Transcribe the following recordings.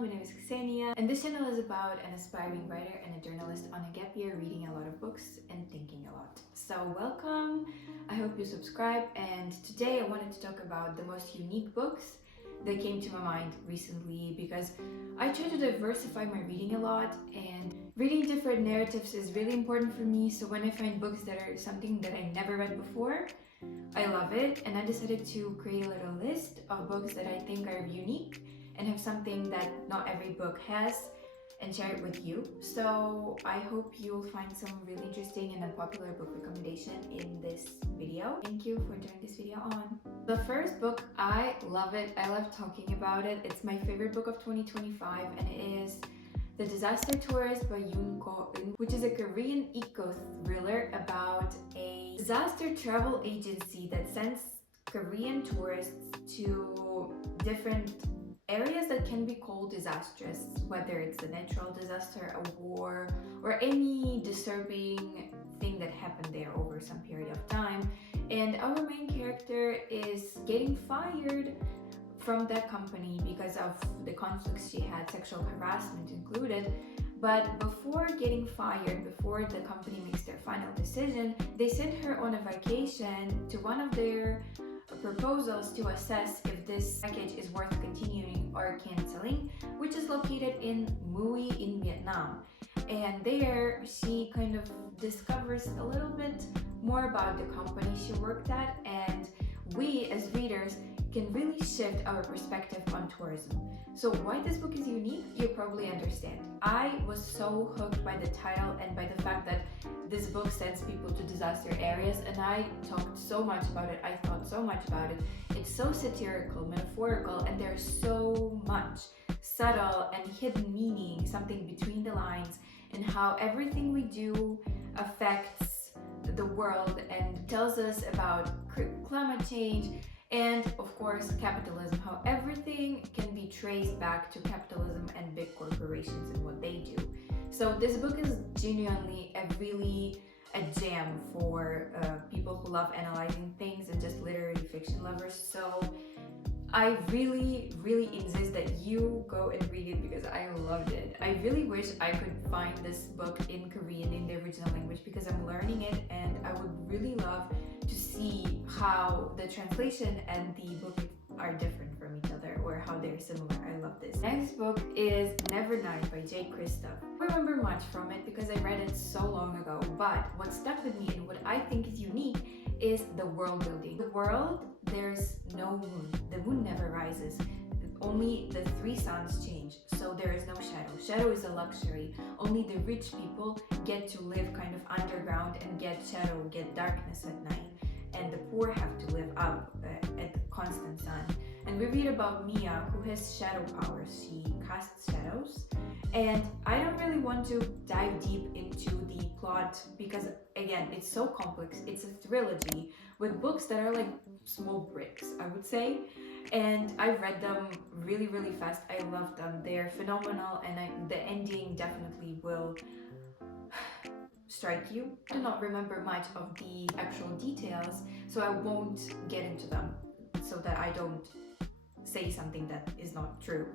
channel. My name is Ksenia, and this channel is about an aspiring writer and a journalist on a gap year reading a lot of books and thinking a lot. So welcome, I hope you subscribe, and today I wanted to talk about the most unique books that came to my mind recently because I try to diversify my reading a lot, and reading different narratives is really important for me. So when I find books that are something that I never read before, I love it, and I decided to create a little list of books that I think are unique and have something that not every book has, and share it with you. So I hope you'll find some really interesting and unpopular book recommendation in this video. Thank you for turning this video on. The first book, I love it. I love talking about it. It's my favorite book of 2025, and it is The Disaster Tourist by Ko-Eun, which is a Korean eco-thriller about a disaster travel agency that sends Korean tourists to different areas that can be called disastrous, whether it's a natural disaster, a war, or any disturbing thing that happened there over some period of time. And our main character is getting fired from that company because of the conflicts she had, sexual harassment included. But before getting fired, before the company makes their final decision, they send her on a vacation to one of their proposals to assess if this package is worth continuing or canceling, which is located in Mui in Vietnam. And there she kind of discovers a little bit more about the company she worked at, and we as readers can really shift our perspective on tourism. So why this book is unique, you probably understand. I was so hooked by the title and by the fact that this book sends people to disaster areas, and I talked so much about it, I thought so much about it. It's so satirical, metaphorical, and there's so much subtle and hidden meaning, something between the lines, and how everything we do affects the world and tells us about climate change, and of course capitalism, how everything can be traced back to capitalism and big corporations and what they do. So this book is genuinely a jam for people who love analyzing things and just literary fiction lovers. So I really insist that you go and read it because I loved it. I really wish I could find this book in Korean, in the original language, because I'm learning it, and I would really love to see how the translation and the book are different from each other, or how they're similar. I love this. Next book is Nevernight by Kristoff. I don't remember much from it because I read it so long ago, but what stuck with me and what I think is unique is the world building. The world, there's no moon. The moon never rises. Only the three suns change, so there is no shadow. Shadow is a luxury. Only the rich people get to live kind of underground and get shadow, get darkness at night. And the poor have to live up at the constant sun. And we read about Mia, who has shadow powers. She casts shadows. And I don't really want to dive deep into the plot because, again, it's so complex. It's a trilogy with books that are like small bricks, I would say. And I read them really fast. I love them. They're phenomenal, and the ending definitely will strike you. I do not remember much of the actual details, so I won't get into them so that I don't say something that is not true.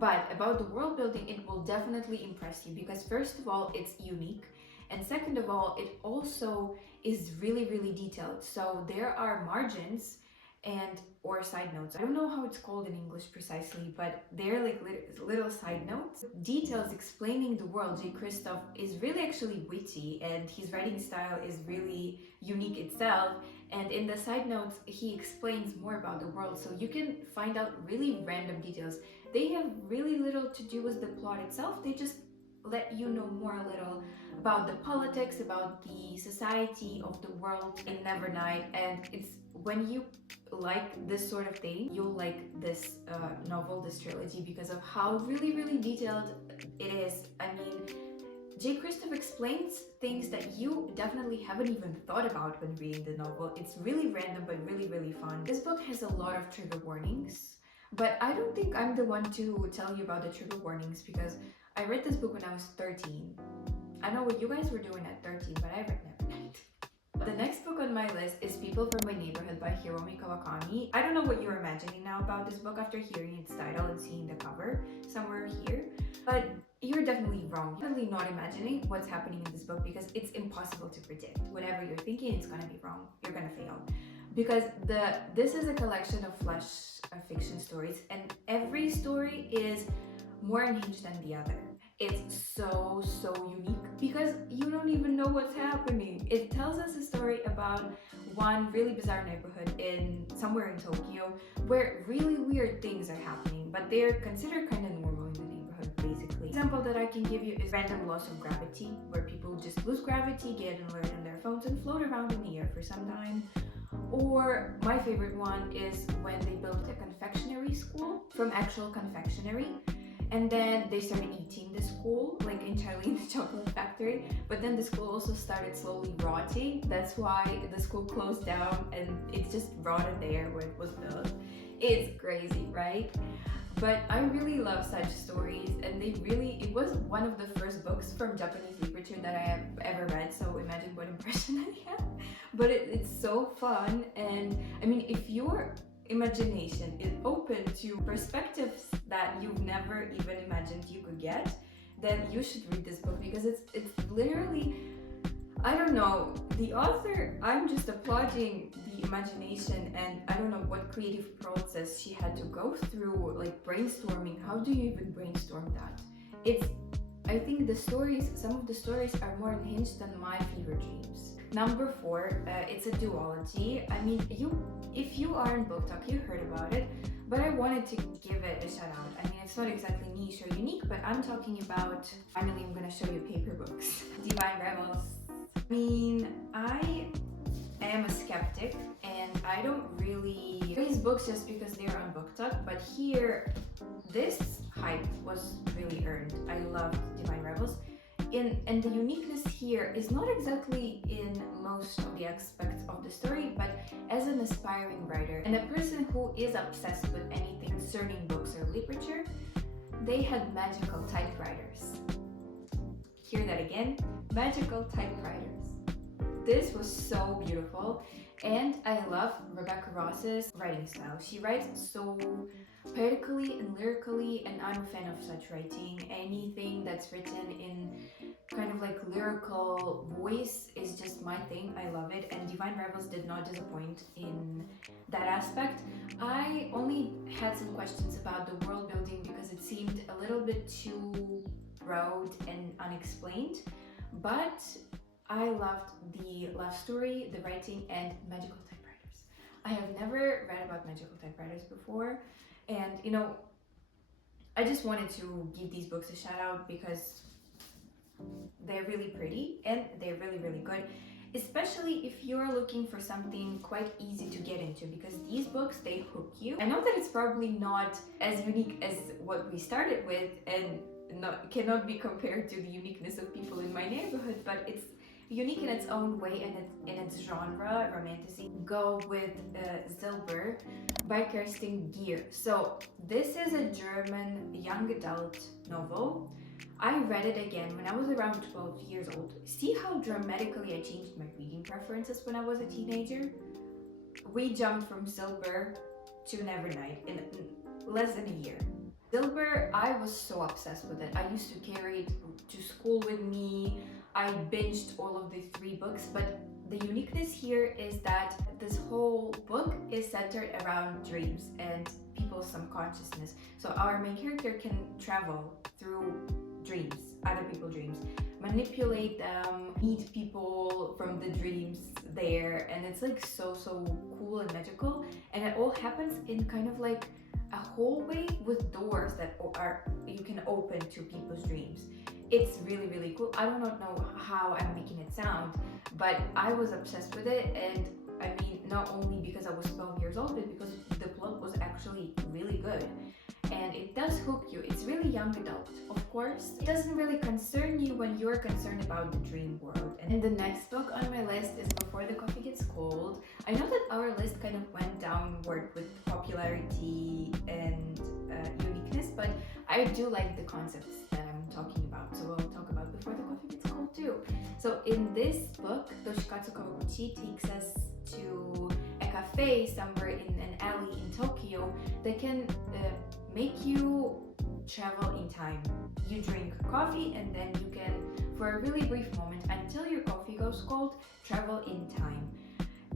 But about the world building, it will definitely impress you because first of all, it's unique, and second of all, it also is really detailed. So there are margins and or side notes. I don't know how it's called in English precisely, but they're like little side notes. Details explaining the world. Kristoff is really actually witty, and his writing style is really unique itself. And in the side notes, he explains more about the world, so you can find out really random details. They have really little to do with the plot itself. They just let you know more a little about the politics, about the society of the world in Nevernight. And it's when you like this sort of thing, you'll like this novel, this trilogy, because of how really detailed it is. I mean, Kristoff explains things that you definitely haven't even thought about when reading the novel. It's really random but really fun. This book has a lot of trigger warnings, but I don't think I'm the one to tell you about the trigger warnings because I read this book when I was 13. I know what you guys were doing at 13, but I read Nevernight. The next book on my list is People from My Neighborhood by Hiromi Kawakami. I don't know what you're imagining now about this book after hearing its title and seeing the cover somewhere here, but you're definitely wrong. You're definitely not imagining what's happening in this book because it's impossible to predict. Whatever you're thinking, it's gonna be wrong. You're gonna fail. Because this is a collection of flash fiction stories, and every story is more unhinged than the other. It's so unique because you don't even know what's happening. It tells us a story about one really bizarre neighborhood in somewhere in Tokyo where really weird things are happening, but they're considered kind of normal in the neighborhood basically. Example that I can give you is random loss of gravity, where people just lose gravity, get alert on their phones and float around in the air for some time. Or my favorite one is when they built a confectionery school from actual confectionery, and then they started eating the school, like in Charlie and the Chocolate Factory, but then the school also started slowly rotting. That's why the school closed down and it's just rotted there where it was built. It's crazy, right? But I really love such stories, and it was one of the first books from Japanese literature that I have ever read, so imagine what impression I have. But it's so fun, and I mean, if your imagination is open to perspectives that you've never even imagined you could get, then you should read this book because it's literally, I don't know, the author, I'm just applauding the imagination, and I don't know what creative process she had to go through, like brainstorming. How do you even brainstorm that? I think some of the stories are more unhinged than my fever dreams. Number 4, it's a duology. I mean, if you are in Book Talk, you heard about it, but I wanted to give it a shout out. I mean, it's not exactly niche or unique, but I'm talking about, finally I'm gonna show you paper books. Divine Rebels. I mean, I am a skeptic and I don't really praise books just because they're on Book Talk, but here, this hype was really earned. I loved Divine Rebels. And the uniqueness here is not exactly in most of the aspects of the story, but as an aspiring writer and a person who is obsessed with anything concerning books or literature, they had magical typewriters. Hear that again? Magical typewriters. This was so beautiful, and I love Rebecca Ross's writing style. She writes so poetically and lyrically, and I'm a fan of such writing. Anything that's written in kind of like lyrical voice is just my thing. I love it, and Divine Rebels did not disappoint in that aspect. I only had some questions about the world building because it seemed a little bit too broad and unexplained, but I loved the love story, the writing, and magical typewriters. I have never read about magical typewriters before, and you know, I just wanted to give these books a shout out because they're really pretty and they're really good, especially if you're looking for something quite easy to get into, because these books, they hook you. I know that it's probably not as unique as what we started with and cannot be compared to the uniqueness of People in My Neighborhood, but it's unique in its own way and in its genre, romantasy. Go with Silber by Kerstin Gier. So this is a German young adult novel. I read it again when I was around 12 years old. See how dramatically I changed my reading preferences when I was a teenager? We jumped from Silber to Nevernight in less than a year. Silber, I was so obsessed with it. I used to carry it to school with me. I binged all of the 3 books, but the uniqueness here is that this whole book is centered around dreams and people's subconsciousness. So our main character can travel through dreams, other people's dreams, manipulate them, meet people from the dreams there, and it's like so cool and magical, and it all happens in kind of like a hallway with doors that you can open to people's dreams. It's really cool. I do not know how I'm making it sound, but I was obsessed with it, and I mean, not only because I was 12 years old, but because the plot was actually really good. And it does hook you. It's really young adult, of course. It doesn't really concern you when you're concerned about the dream world. And the next book on my list is Before the Coffee Gets Cold. I know that our list kind of went downward with popularity and uniqueness, but I do like the concepts that I'm talking about. So we'll talk about Before the Coffee Gets Cold too. So in this book, Toshikazu Kawaguchi takes us to a cafe somewhere in an alley in Tokyo that can make you travel in time. You drink coffee and then you can, for a really brief moment, until your coffee goes cold, travel in time.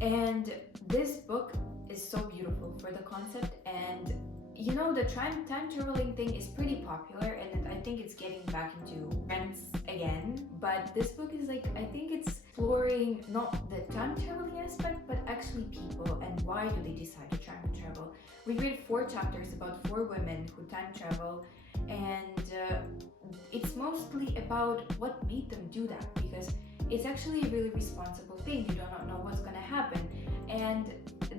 And this book is so beautiful for the concept, and you know, the time traveling thing is pretty popular and I think it's getting back into trends again, but this book is like, I think it's exploring not the time traveling aspect but actually people and why do they decide to time travel. We read 4 chapters about 4 women who time travel, and it's mostly about what made them do that, because it's actually a really responsible thing. You do not know what's gonna happen, and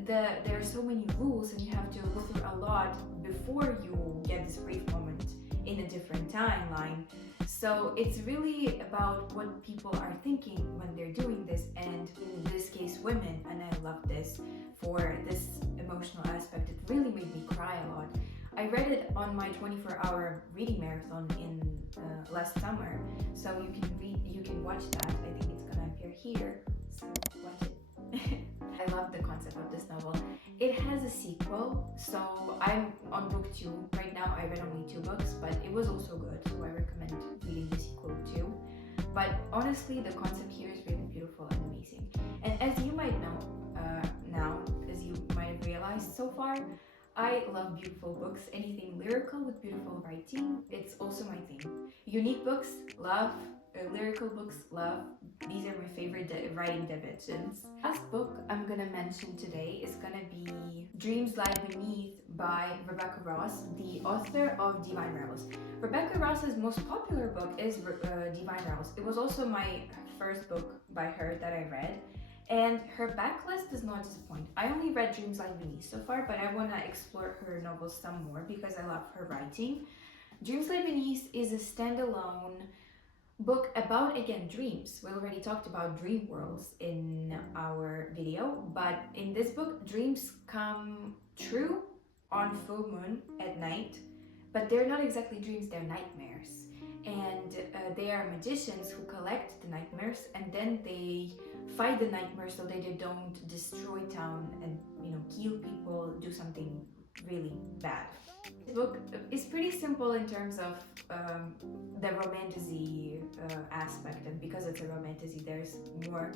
there are so many rules and you have to go through a lot before you get this brief moment in a different timeline. So it's really about what people are thinking when they're doing this, and in this case women, and I love this for this emotional aspect. It really made me cry a lot. I read it on my 24-hour reading marathon in last summer, so you can watch that. I think it's gonna appear here, so watch it. I love the concept of this novel. It has a sequel, so I'm on booktube right now. I read only 2 books, but it was also good, so I recommend reading the sequel too. But honestly, the concept here is really beautiful and amazing. And as you might know now, as you might have realized so far, I love beautiful books. Anything lyrical with beautiful writing, it's also my thing. Unique books, love. Lyrical books, love. These are my favorite writing dimensions. Last book I'm gonna mention today is gonna be Dreams Lie Beneath by Rebecca Ross, the author of Divine Rebels. Rebecca Ross's most popular book is Divine Rebels. It was also my first book by her that I read, and her backlist does not disappoint. I only read Dreams Lie Beneath so far, but I want to explore her novels some more because I love her writing. Dreams Lie Beneath is a standalone book about, again, dreams. We already talked about dream worlds in our video, but in this book, dreams come true on full moon at night, but they're not exactly dreams, they're nightmares. And they are magicians who collect the nightmares and then they fight the nightmares so that they don't destroy town and, you know, kill people, do something really bad. The book is pretty simple in terms of the romantasy aspect, and because it's a romantasy, there's more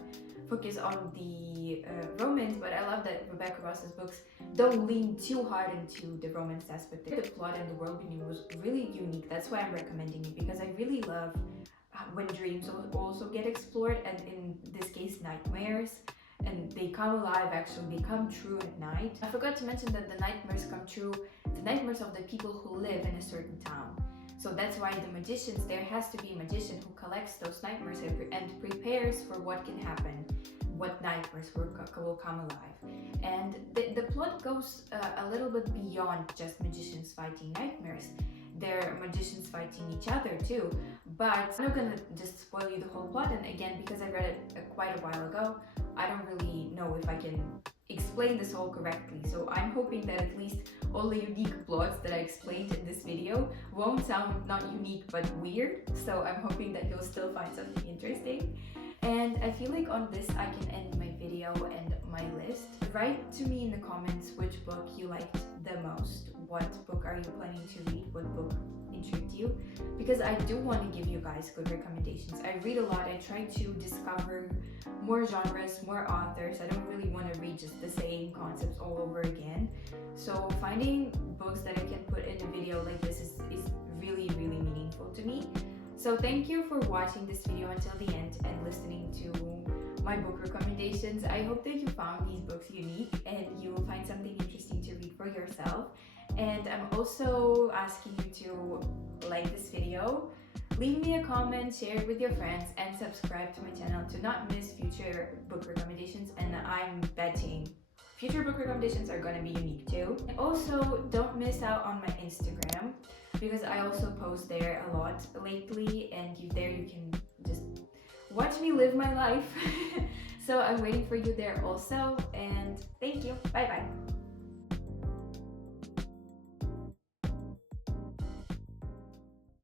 focus on the romance, but I love that Rebecca Ross's books don't lean too hard into the romance aspect. The plot and the world building was really unique. That's why I'm recommending it, because I really love when dreams also get explored, and in this case nightmares, and they come alive, actually they come true at night. I forgot to mention that the nightmares come true, the nightmares of the people who live in a certain town. So that's why the magicians, there has to be a magician who collects those nightmares and prepares for what can happen, what nightmares will come alive. And the plot goes a little bit beyond just magicians fighting nightmares. There are magicians fighting each other too, but I'm not gonna just spoil you the whole plot, and again, because I read it quite a while ago, I don't really know if I can explain this all correctly, so I'm hoping that at least all the unique plots that I explained in this video won't sound not unique but weird, so I'm hoping that you'll still find something interesting. And I feel like on this I can end my video and my list. Write to me in the comments which book you liked the most. What book are you planning to read? What book intrigued you? Because I do want to give you guys good recommendations. I read a lot. I try to discover more genres, more authors. I don't really want to read just the same concepts all over again. So finding books that I can put in a video like this is really, really meaningful to me. So thank you for watching this video until the end and listening to my book recommendations. I hope that you found these books unique and you will find something interesting to read for yourself. And I'm also asking you to like this video, leave me a comment, share it with your friends, and subscribe to my channel to not miss future book recommendations. And I'm betting future book recommendations are gonna be unique too. And also, don't miss out on my Instagram, because I also post there a lot lately, and there you can just watch me live my life. So I'm waiting for you there also, and thank you. Bye bye.